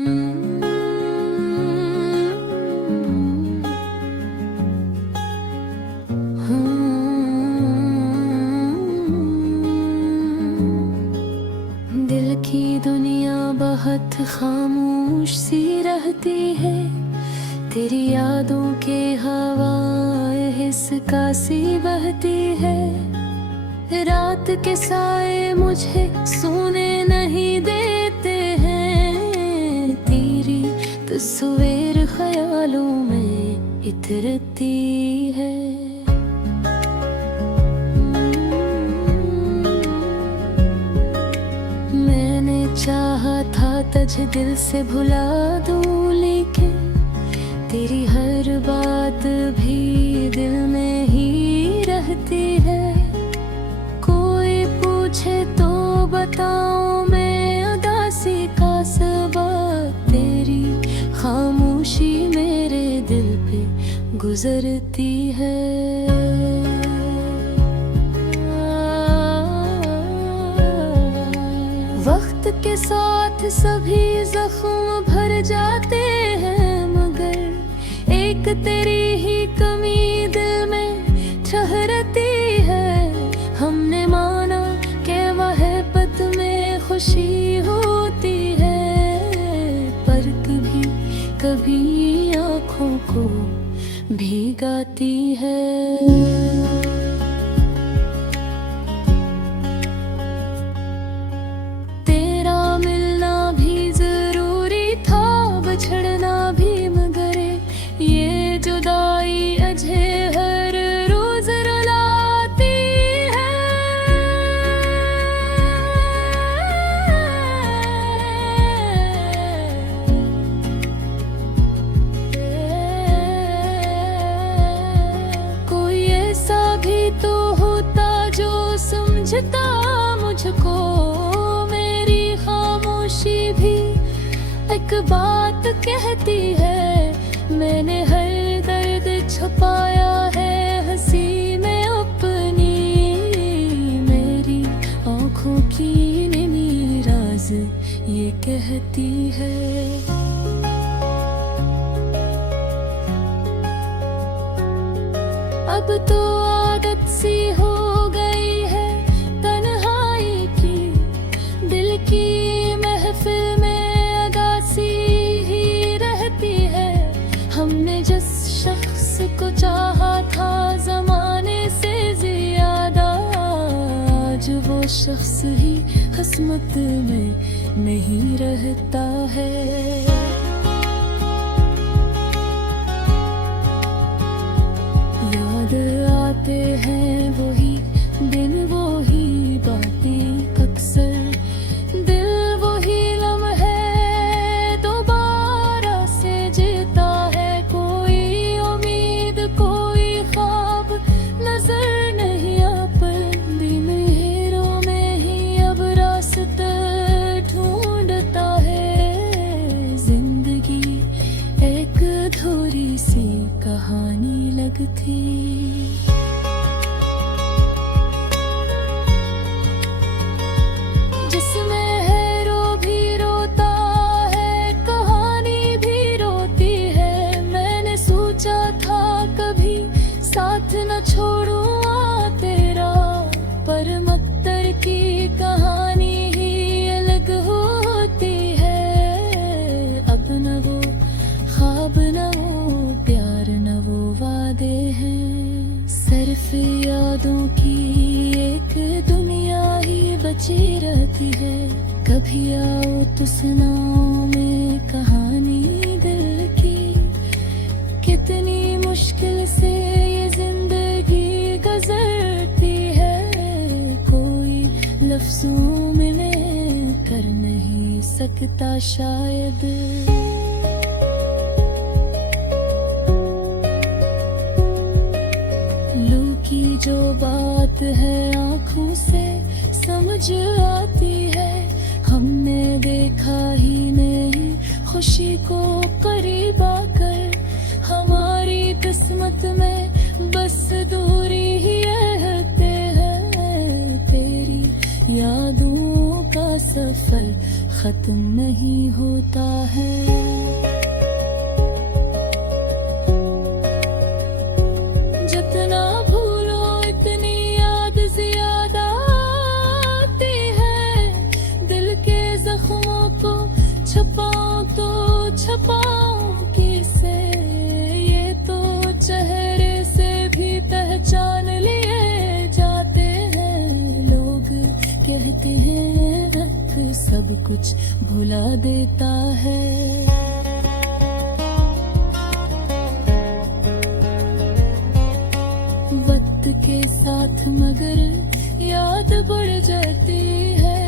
दिल की दुनिया बहुत खामोश सी रहती है, तेरी यादों के हवाएं हिस्सा सी बहती है। रात के साए मुझे सोने नहीं देते हैं, तेरी तस्वीर ख्यालों में इतरती है। मैंने चाहा था तुझे दिल से भुला दूं, लेकिन तेरी हर बात भी दिल में ही रहती है। कोई पूछे तो बताऊं मैं उदासी का सबब, तेरी खामोशी मेरे दिल पे गुजरती है। वक्त के साथ सभी जख्म भर जाते हैं, मगर एक तेरी ही कमी दिल में ठहरती है। हमने माना कि मोहब्बत में खुशी होती है, पर कभी कभी आँखों को भीगाती है। छड़ना भी मगर ये जुदाई अझे हर रोज रुलाती है। कोई ऐसा भी तो होता जो समझता मुझको, मेरी खामोशी भी एक बात कहती है। मैंने हर दर्द छुपाया है हंसी में अपनी, मेरी आँखों की नीली राज ये कहती है। अब तो आदत सी हो गई है तन्हाई की, दिल की महफिल में ही रहती है। हमने जिस शख्स को चाहा था जमाने से ज्यादा, आज वो शख्स ही किस्मत में नहीं रहता है। याद आते हैं वही दिन वही बातें, अक्सर कहानी लगती। जिसमें हीरो भी रोता है, कहानी भी रोती है। मैंने सोचा था कभी साथ न छोड़ूंगा तेरा, पर मत्तर की कहानी ही अलग होती है। अब न वो ख्वाब न वो प्यार न वो वादे हैं, सिर्फ यादों की एक दुनिया ही बची रहती है। कभी आओ तो सुनाओ में कहानी दिल की, कितनी मुश्किल से ये जिंदगी गुजरती है। कोई लफ्जों में मैं कर नहीं सकता शायद। की जो बात है आँखों से समझ आती है, हमने देखा ही नहीं खुशी को करीब आकर। हमारी किस्मत में बस दूरी ही रहते हैं, तेरी यादों का सफर खत्म नहीं होता है। जितना भूलो इतनी याद ज्यादा आती है। दिल के जख्मों को छपाऊं तो छपाऊं किसे, ये तो चेहरे से भी पहचान लिए जाते हैं। लोग कहते हैं वक्त सब कुछ भुला देता है। वक्त के साथ मगर याद बढ़ जाती है।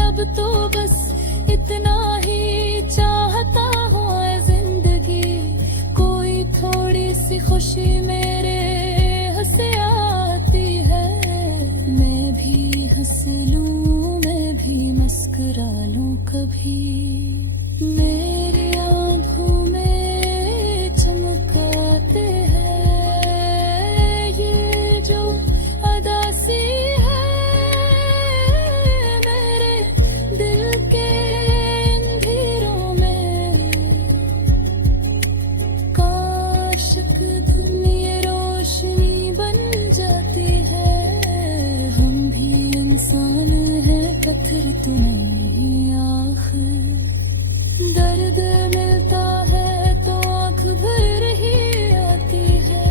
अब तो बस इतना ही चाहता हूँ जिंदगी, कोई थोड़ी सी खुशी मेरे हंसे आती है। मैं भी हंस लूँ, मैं भी मुस्कुरा लूँ कभी। मेरी आँखों में चमकाते हैं ये जो अदासी है। मेरे दिल के अंधेरों में काश दुनिया रोशनी बन जाती है। हम भी इंसान हैं, पत्थर तो नहीं आखिर। दर्द मिलता है तो आँख भर ही आती है।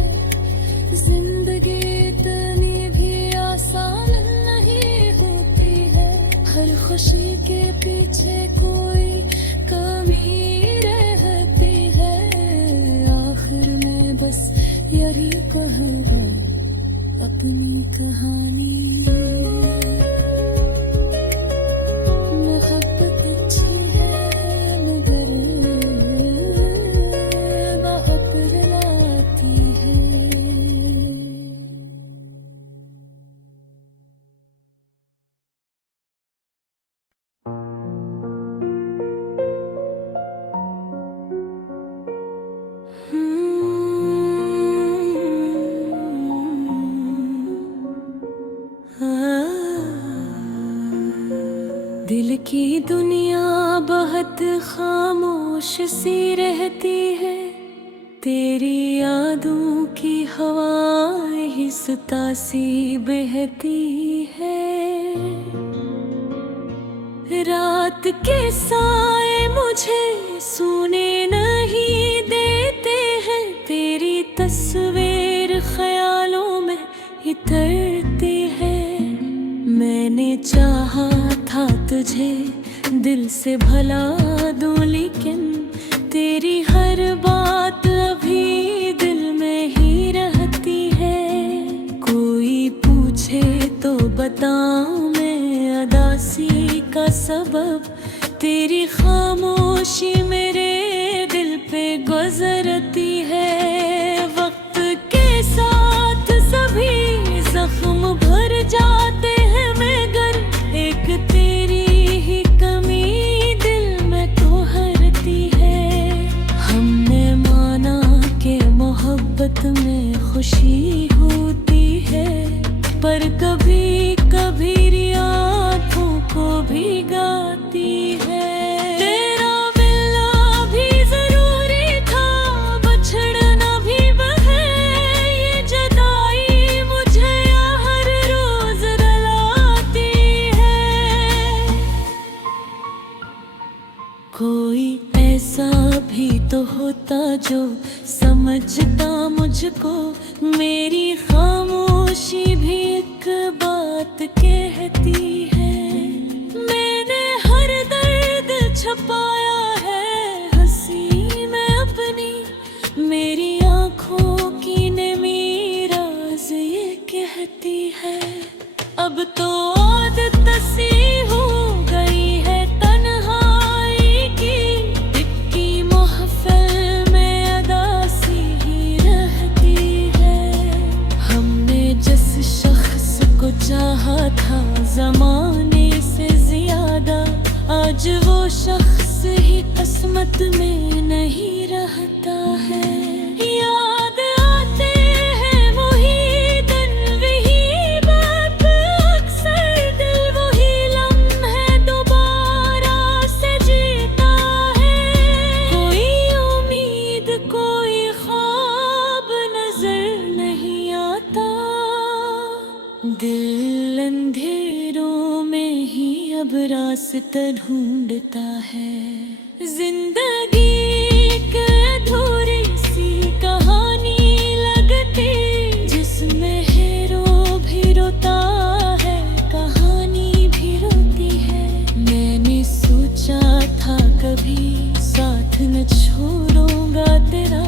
जिंदगी इतनी भी आसान नहीं होती है। हर खुशी के पीछे कोई कमी रहती है। आखिर में बस यही कहूँगा अपनी कहानी। मोहब्बत अच्छी है मगर बहुत रुलाती है। दिल की दुनिया बहुत खामोश सी रहती है। तेरी यादों की हवाएं ही सुता सी बहती है। रात के साए मुझे सोने नहीं देते हैं। तेरी तस्वीर ख्यालों में ही तैरती है। मैंने चाहा था तुझे दिल से भला दूं, लेकिन तेरी हर बात अभी दिल में ही रहती है। कोई पूछे तो बताऊं मैं अदासी का सबब। तेरी खामोशी मेरे दिल पे गुजरती है। वक्त के साथ सभी जख्म भर जाते हैं, मगर एक तेरी ही कमी दिल में तो हरती है। हमने माना कि मोहब्बत में खुशी होती है, पर कभी कभी आँखों को भिगाती है। तेरा मिलना भी जरूरी था, बछड़ना भी बहे। ये जुदाई मुझे हर रोज रुलाती है। कोई ऐसा भी तो होता जो समझता मुझको। मेरी खामोशी भी एक बात कहती है। मैंने हर दर्द छपाया है हंसी में अपनी। मेरी आँखों की नमी राज ये कहती है। अब तो आदत सी हो गई है तन्हाई की। दिक्की महफिल में अदासी ही रहती है। हमने जिस शख्स को चाहा था जमाने से ज्यादा, आज वो शख्स ही किस्मत में नहीं रहता है। याद आते हैं वही दिन वही बात, अक्सर दिल वही लम्हे अब रास्ता ढूंढता है। जिंदगी एक अधूरी सी कहानी लगती, जिसमें हीरो भी रोता है, कहानी भी रोती है। मैंने सोचा था कभी साथ न छोड़ूंगा तेरा,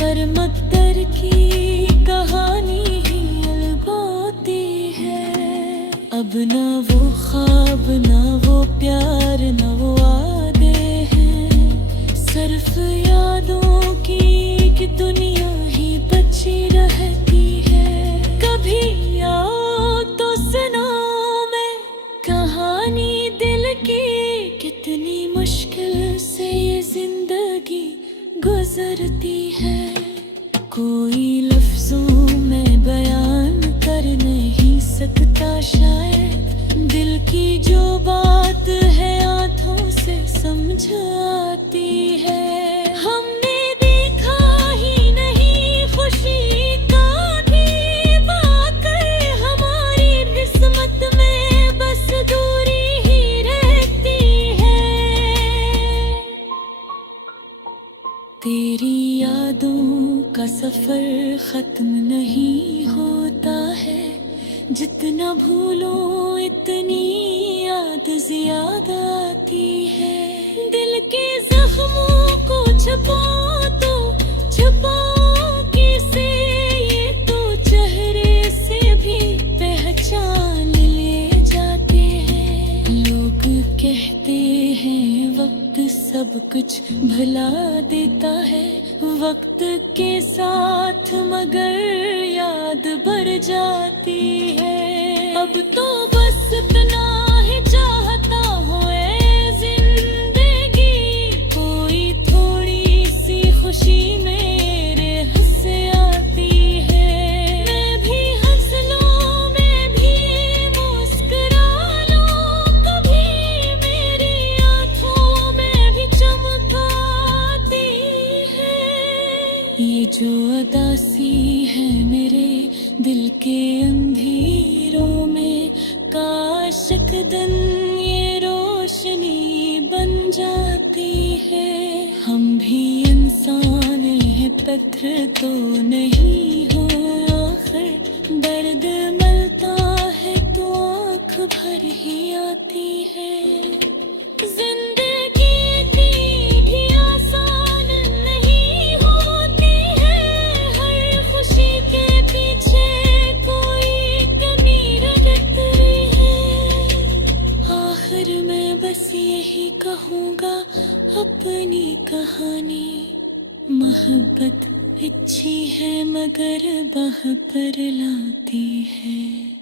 पर मकदर की कहानी ही अलगोती है। अब ना वो ख्वाब, ना वो प्यार, ना वो वादे हैं, सिर्फ यादों की एक दुनिया ही बची रहती है। कभी आओ तो सुनाओ मैं कहानी दिल की, कितनी मुश्किल से ये जिंदगी गुजरती है। कोई लफ्जों में बयान कर नहीं सकता शायद, दिल की जो बात है आंखों से समझ आती है। हमने देखा ही नहीं खुशी का भी वाकई, हमारी किस्मत में बस दूरी ही रहती है। तेरी यादों का सफर खत्म नहीं होता है, जितना भूलो इतनी याद ज्यादा आती है। दिल के जख्मों को छुपाओ तो छुपाओ कैसे, ये तो चेहरे से भी पहचान ले जाते हैं। लोग कहते हैं वक्त सब कुछ भुला देता है, वक्त के साथ मगर याद बढ़ जाती है। अब तो बस इतना ही चाहता हूँ ऐ जिंदगी, कोई थोड़ी सी खुशी मेरे हिस्से आती है। मैं भी हंस लूं, मैं भी मुस्कुरा लूं, कभी मेरी आंखों में भी चमक आती है। ये जो अदासी है मेरे दिल के अंधेरों में, काश एक दिन ये रोशनी बन जाती है। हम भी इंसान हैं, पत्थर तो नहीं हो आखिर, दर्द मिलता है तो आँख भर ही आती है। जिंदगी इतनी भी आसान नहीं होती है, हर खुशी के पीछे कोई कमी रटती है। आखिर मैं बस यही कहूँगा अपनी कहानी, मोहब्बत अच्छी है मगर बाह पर लाती है।